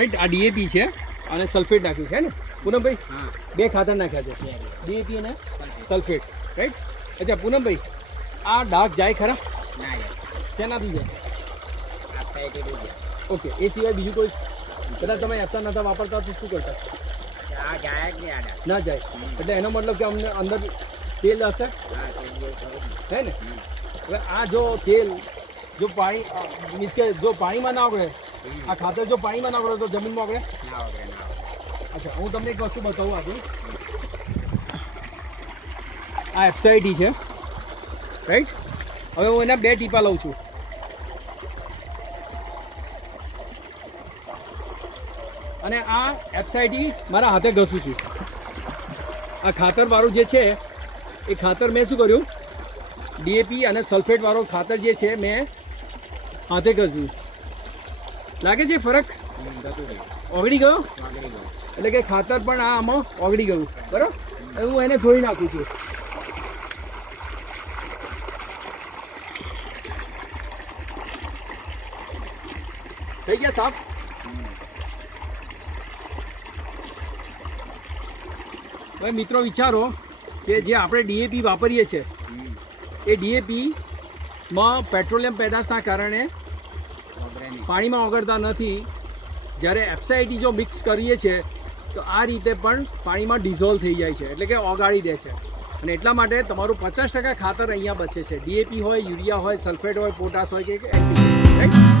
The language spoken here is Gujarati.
રાઈટ. આ ડીએપી છે અને સલ્ફેટ નાખ્યું છે ને પૂનમભાઈ? હા, 2 ખાતર નાખ્યા છે, ડીએપી અને સલ્ફેટ, રાઈટ. અચ્છા પૂનમભાઈ, આ ડાઘ જાય ખરા? ના યાર, શેનાથી જાય? આ સાઈડ એ જાય. ઓકે, એ સિવાય બીજું કોઈ કદાચ તમે એપ્સા નતા વાપરતા તો શું કરતા? આ જાય જ નહીં આડા. ના જાય, એટલે એનો મતલબ કે અમને અંદર તેલ હશે, હા, તે જેવું ખરું જ હે ને? હવે આ જો તેલ જો પાણી મીન્સ કે જો પાણીમાં ના ઓગળે, આ ખાતર જો પાણીમાં ના ઓગળે તો જમીનમાં ઓગળે? ના વગરે ના વગરે. અચ્છા, હું તમને એક વસ્તુ બતાવું આપું. આ એફસાઈટી છે, રાઈટ. હવે હું એના 2 ટીપા લઉં છું. અને આ એફસાઈટી મારા હાથે ઘસું છું. આ ખાતરવાળું જે છે એ ખાતર મેં શું કર્યું, ડીએપી અને સલ્ફેટવાળું ખાતર જે છે મેં હાથે ઘસ્યું. લાગે છે ફરક? જતું રહ્યું, ઓગળી ગયો? વગરી ગયું. એટલે કે ખાતર પણ આમાં ઓગળી ગયું, બરાબર. હવે હું એને ધોઈ નાખું છું. થઈ ગયા સાફ? હવે મિત્રો વિચારો કે જે આપણે ડીએપી વાપરીએ છીએ એ ડીએપીમાં પેટ્રોલિયમ પેદાશના કારણે વગરે નહીં. પાણીમાં ઓગળતા નથી. જ્યારે એફસાઈટી જો મિક્સ કરીએ છીએ તો આ રીતે પણ પાણીમાં ડિઝોલ્વ થઈ જાય છે, એટલે કે ઓગાળી દે છે. અને એટલા માટે તમારું 50% ખાતર અહીંયા બચે છે. ડીએપી હોય, યુરિયા હોય, સલ્ફેટ હોય, પોટાશ હોય કે એનપીકે, રાઈટ.